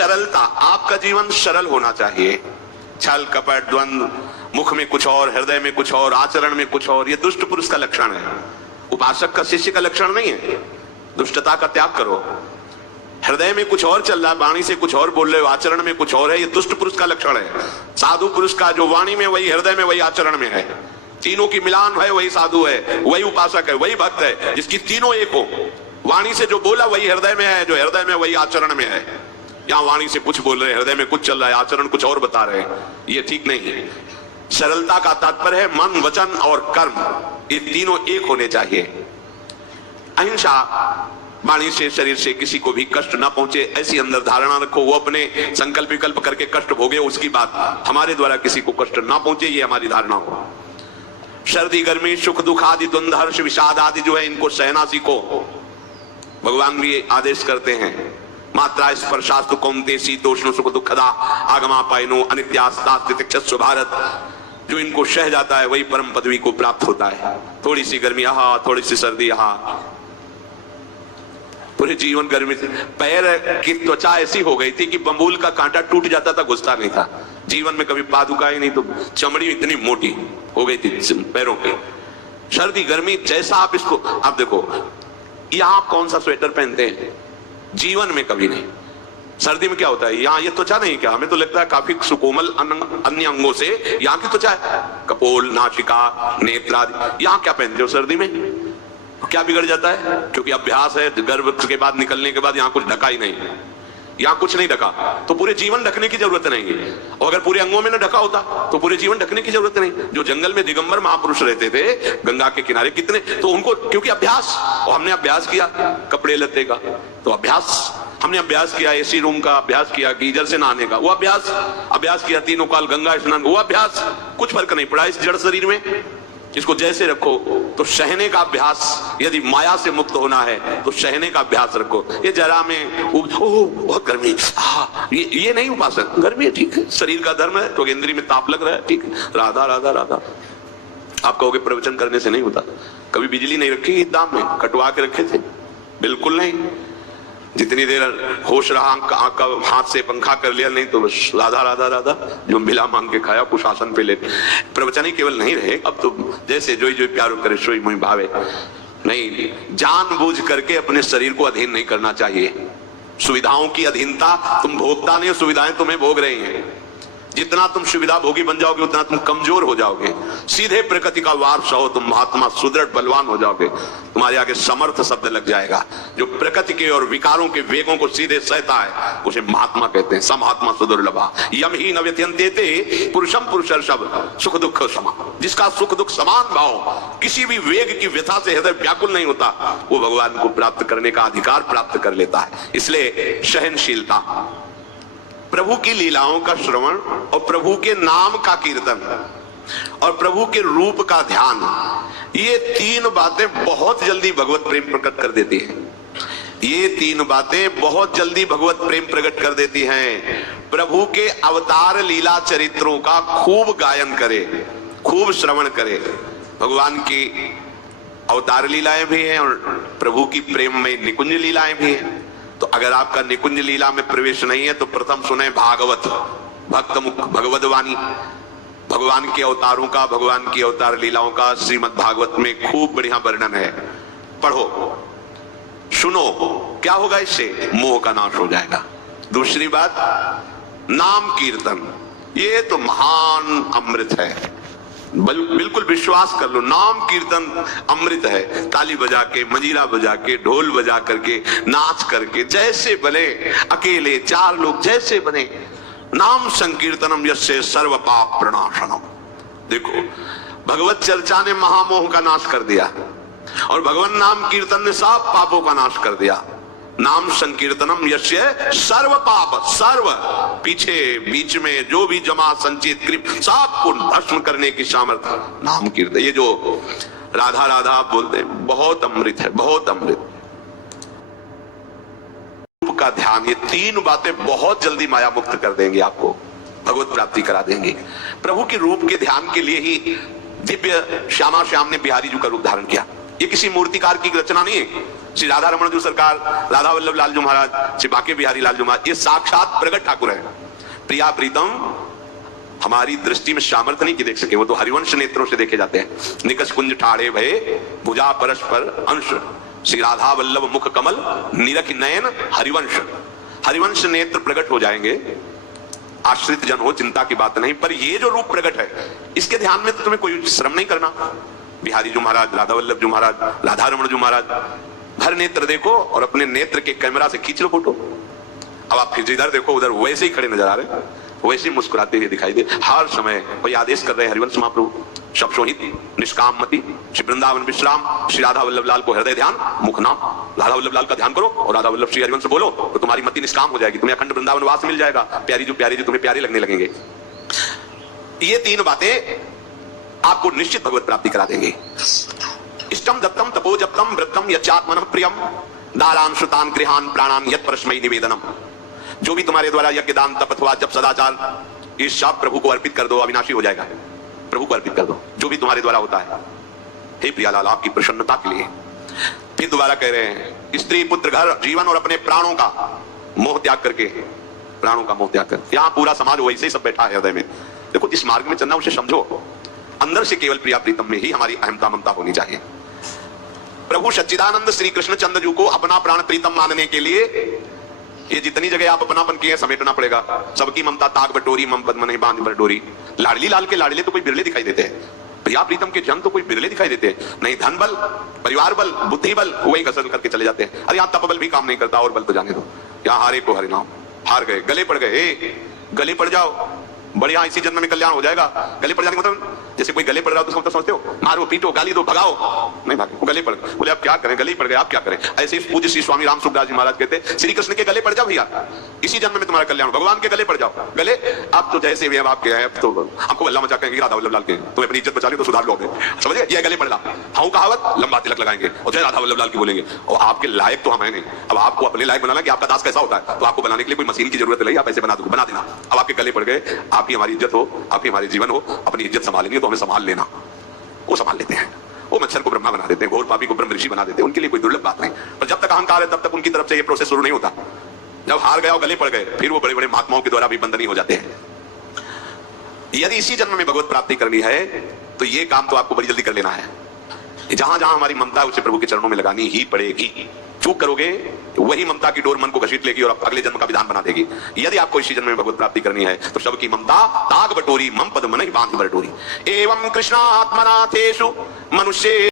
सरलता, आपका जीवन सरल होना चाहिए। छल कपट द्वंद्व, मुख में कुछ और हृदय में कुछ और आचरण में कुछ और, ये दुष्ट पुरुष का लक्षण है। उपासक का शिष्य का लक्षण नहीं है। दुष्टता का त्याग करो। हृदय में कुछ और चल रहा है, वाणी से कुछ और बोल रहे हो, आचरण में कुछ और है, ये दुष्ट पुरुष का लक्षण है। साधु पुरुष का जो वाणी में वही, हृदय में वही, आचरण में है, तीनों की मिलान है, वही साधु है, वही उपासक है, वही भक्त है, जिसकी तीनों एक हो। वाणी से जो बोला वही हृदय में है, जो हृदय में वही आचरण में है। यहाँ वाणी से कुछ बोल रहे हैं, हृदय में कुछ चल रहा है, आचरण कुछ और बता रहे हैं, ये ठीक नहीं है। सरलता का तात्पर्य है मन वचन और कर्म, ये तीनों एक होने चाहिए। अहिंसा, वाणी से शरीर से किसी को भी कष्ट ना पहुंचे, ऐसी अंदर धारणा रखो। वो अपने संकल्प विकल्प करके कष्ट भोगे, उसकी बात, हमारे द्वारा किसी को कष्ट ना पहुंचे, ये हमारी धारणा हो। सर्दी गर्मी सुख दुख आदि द्वंद्व हर्ष विषाद आदि जो है, इनको सहना सीखो। भगवान भी आदेश करते हैं, मात्रा स्पर्शास्तु कौन्तेय शीतोष्ण सुख दुखदा आगमा पायनो अनित्यास्तास्तितिक्षस्व भारत। जो इनको सह जाता है वही परम पदवी को प्राप्त होता है। थोड़ी सी गर्मी यहाँ, थोड़ी सी सर्दी यहाँ, पूरे जीवन गर्मी से। पैर की त्वचा ऐसी हो गई थी कि बंबूल का कांटा टूट जाता था, घुसता नहीं था। जीवन में कभी पादुका ही नहीं, तो चमड़ी इतनी मोटी हो गई थी पैरों की। सर्दी गर्मी जैसा आप इसको, आप देखो यहाँ आप कौन सा स्वेटर पहनते हैं, जीवन में कभी नहीं। सर्दी में क्या होता है, यहाँ ये त्वचा नहीं, क्या हमें तो लगता है काफी सुकोमल अन्य अंगों से यहाँ की त्वचा है, कपोल नासिका नेत्र आदि। यहाँ क्या पहनते हो सर्दी में, क्या बिगड़ जाता है? क्योंकि अभ्यास है, गर्भ के बाद निकलने के बाद यहाँ कुछ ढका ही नहीं, यहाँ कुछ नहीं ढका, तो पूरे जीवन ढकने की जरूरत नहीं है। और अगर पूरे अंगों में न ढका होता तो पूरे जीवन ढकने की जरूरत नहीं। जो जंगल में दिगंबर महापुरुष रहते थे गंगा के किनारे, कितने, तो उनको क्योंकि अभ्यास, और हमने अभ्यास किया कपड़े लत्ते का, तो अभ्यास हमने अभ्यास किया, एसी रूम का अभ्यास किया, गीजर से नहाने का वो अभ्यास किया, तीनों काल गंगा स्नान वो अभ्यास, कुछ फर्क नहीं पड़ा इस जड़ शरीर में। इसको जैसे रखो, तो सहने का अभ्यास, यदि माया से मुक्त होना है तो सहने का अभ्यास रखो। ये जरा में बहुत गर्मी, ये नहीं उपासक, गर्मी है ठीक है, शरीर का धर्म है, तो इंद्री में ताप लग रहा है, ठीक है, राधा राधा राधा। आप कहोगे प्रवचन करने से नहीं होता। कभी बिजली नहीं रखी दाम में, कटवा के रखे थे, बिल्कुल नहीं। जितनी देर होश रहा का हाथ से पंखा कर लिया, नहीं तो बस राधा राधा राधा, जो मिला मांग के खाया कुछ आसन पे ले। प्रवचन ही केवल नहीं रहे, अब तो जैसे जो जो प्यारो करे सोई मोहि भावे। नहीं, जानबूझ करके अपने शरीर को अधीन नहीं करना चाहिए। सुविधाओं की अधीनता, तुम भोगता नहीं, सुविधाएं तुम्हें भोग रही हैं। जितना तुम सुविधा भोगी बन जाओगे उतना तुम कमजोर हो जाओगे। सीधे प्रकृति का वार सहो, तुम महात्मा सुदृढ़ बलवान हो जाओगे। तुम्हारे आगे समर्थ शब्द लग जाएगा। जो प्रकृति के और विकारों के वेगों को सीधे सहता है उसे महात्मा कहते हैं। समात्मा सुदुर्लभा यम ही न व्यत्यन्तेते पुरुषम पुरुषर्षभ सुख दुख समा। जिसका सुख दुख समान भाव, किसी भी वेग की व्यथा से हृदय व्याकुल नहीं होता, वो भगवान को प्राप्त करने का अधिकार प्राप्त कर लेता है। इसलिए सहनशीलता, प्रभु की लीलाओं का श्रवण और प्रभु के नाम का कीर्तन और प्रभु के रूप का ध्यान, ये तीन बातें बहुत जल्दी भगवत प्रेम प्रकट कर देती हैं। ये तीन बातें बहुत जल्दी भगवत प्रेम प्रकट कर देती हैं। प्रभु के अवतार लीला चरित्रों का खूब गायन करे, खूब श्रवण करे। भगवान की अवतार लीलाएं भी हैं और प्रभु की प्रेम में निकुंज लीलाएं भी हैं। तो अगर आपका निकुंज लीला में प्रवेश नहीं है तो प्रथम सुने भागवत, भक्त मुख भगवत वाणी, भगवान के अवतारों का, भगवान की अवतार लीलाओं का श्रीमद् भागवत में खूब बढ़िया वर्णन है। पढ़ो, सुनो, क्या होगा इससे? मोह का नाश हो जाएगा। दूसरी बात, नाम कीर्तन, ये तो महान अमृत है। बिल्कुल विश्वास कर लो, नाम कीर्तन अमृत है। ताली बजा के, मंजीरा बजा के, ढोल बजा करके, नाच करके, जैसे बने, अकेले चार लोग जैसे बने, नाम संकीर्तनम यस्य सर्व पाप प्रणाशनम। देखो, भगवत चर्चा ने महामोह का नाश कर दिया और भगवान नाम कीर्तन ने सब पापों का नाश कर दिया। नाम संकीर्तनम यस्य सर्व पाप, सर्व पीछे बीच में जो भी जमा संचित कृप सबको भस्म करने की सामर्थ्य नाम कीर्तन। ये जो राधा राधा आप बोलते हैं, बहुत अमृत है, बहुत अमृत। रूप का ध्यान, ये तीन बातें बहुत जल्दी माया मुक्त कर देंगे, आपको भगवत प्राप्ति करा देंगे। प्रभु के रूप के ध्यान के लिए ही दिव्य श्यामा श्याम ने बिहारी जी का रूप धारण किया। ये किसी मूर्तिकार की रचना नहीं है। श्री राधा रमण जी सरकार, राधा वल्लभ लाल जी महाराज, श्री बांके बिहारी लाल जी महाराज, ये साक्षात प्रगट ठाकुर है। प्रिया प्रीतम हमारी दृष्टि में सामर्थ्य नहीं कि देख सके, वो तो हरिवंश नेत्रों से देखे जाते हैं। निकष कुंज ठाड़े भये भुजा परस्पर अंश, श्री राधा वल्लभ मुख कमल निरख नयन हरिवंश। हरिवंश नेत्र प्रकट हो जाएंगे, आश्रित जन हो, चिंता की बात नहीं। पर ये जो रूप प्रकट है, इसके ध्यान में तो तुम्हें कोई श्रम नहीं करना। बिहारी जी महाराज, राधा वल्लभ जी महाराज, राधा रमण जी महाराज, भर नेत्र देखो और अपने नेत्र के कैमरा से खींच लो फोटो। अब आप फिर इधर देखो, उधर वैसे ही खड़े नजर आ रहे, वैसे ही मुस्कुराते हुए दिखाई दे। हर समय कोई आदेश कर रहे हैं हरिवंश महाप्रभु, सब शोहित निष्काम मति, श्री वृंदावन विश्राम, श्री राधा वल्लभ लाल को हृदय ध्यान, मुख नाम। राधा वल्लभ लाल का ध्यान करो और राधा वल्लभ श्री हरिवंश बोलो तो तुम्हारी मति निष्काम हो जाएगी, तुम्हें अखंड वृंदावन वास मिल जाएगा। प्यारी जो तुम्हें प्यारे लगने लगेंगे। ये तीन बातें आपको निश्चित भगवत प्राप्ति करा देंगे। इष्टम दत्तम तपो जप्तम वृत्तम यच्चात्मनः प्रियम दारान श्रुतान गृहान प्राणान यत् परस्मै निवेदनम। जो भी तुम्हारे द्वारा यज्ञ दान तप अथवा जब सदाचार, ये सब प्रभु को अर्पित कर दो, अविनाशी हो जाएगा। प्रभु को अर्पित कर दो जो भी तुम्हारे द्वारा होता है। हे प्रियालाल, आपकी प्रसन्नता के लिए फिर दोबारा कह रहे हैं, स्त्री पुत्र घर जीवन और अपने प्राणों का मोह त्याग करके, प्राणों का मोह त्याग कर। यहाँ पूरा समाज वैसे ही सब बैठा है हृदय में। देखो, जिस मार्ग में चलना उसे समझो, अंदर से केवल प्रिया प्रीतम में ही हमारी अहमता ममता होनी चाहिए। प्रभु सच्चिदानंद श्री कृष्ण चंद्र जी को अपना प्राण प्रीतम मानने के लिए ये जितनी जगह आप अपनापन किए समेटना पड़ेगा। सबकी ममता ताक बटोरी, मम पद्म नहीं बांध बटोरी। लाडली लाल के लाडले तो कोई बिरले दिखाई देते हैं, प्रिया प्रीतम के जन तो कोई बिरले दिखाई देते हैं। नहीं धन बल, परिवार बल, बुद्धि बल, वही कसर करके चले जाते हैं। अरे यहाँ तप बल भी काम नहीं करता, और बल तो जाने दो। यहाँ हारे को हरे नाम, हार गए, गले पड़ गए, गले पड़ जाओ, बढ़िया इसी जन्म में कल्याण हो जाएगा। गले पड़ जाने का मतलब, जैसे कोई गले पड़ रहा हो तो उसका मतलब समझते हो, मारो पीटो गाली दो भगाओ, नहीं भागे, वो गले पड़ गए। बोले आप क्या करें, गले पड़ गए, आप क्या करें। ऐसे ही पूज्य श्री स्वामी राम सुखदास जी महाराज कहते, श्री कृष्ण के गले पड़ जाओ भैया, इसी जन्म में तुम्हारा कल्याण, भगवान के गले पड़ जाओ। गले आप तो जैसे भी आपके हैं, तो हमको अल्लाह मचा कहेंगे राधा वल्लभ लाल के, तुम्हें अपनी इज्जत बचा ली तो सुधार लो, समझे। ये गले पड़ रहा, हाँ कहावत, लंबा तिलक लगाएंगे और जय राधा वल्लभ लाल की बोलेंगे। और आपके लायक तो हम है नहीं। अब आपको अपने लायक बनाना कि आपका दास कैसा होता है, तो आपको बनाने के लिए कोई मशीन की जरूरत नहीं, आप ऐसे बना देना। अब आपके गले पड़ गए, आपकी हमारी इज्जत हो, आपकी हमारे जीवन हो, अपनी इज्जत संभालेंगे तो हमें संभाल लेना। वो संभाल लेते हैं, वो मच्छर को ब्रह्मा बना देते हैं, घोर पापी को ब्रह्म ऋषि बना देते हैं, उनके लिए कोई दुर्लभ बात नहीं। पर जब तक अहंकार है तब तक उनकी तरफ से ये प्रोसेस शुरू नहीं होता। जब हार गया और गले पड़ गए, फिर वो बड़े बड़े महात्माओं के द्वारा भी बंधनी हो जाते हैं। यदि इसी जन्म में भगवत प्राप्ति करनी है तो ये काम तो आपको बड़ी जल्दी कर लेना है। जहां जहां हमारी ममता है उसे प्रभु के चरणों में लगानी ही पड़ेगी। चूक करोगे तो वही ममता की डोर मन को घसीट लेगी और अगले जन्म का विधान बना देगी। यदि आपको इसी जन्म में भगवत प्राप्ति करनी है तो सबकी ममता ताग बटोरी, मम पद मन ही बांध बटोरी। एवं कृष्णात्मनाथेषु मनुष्य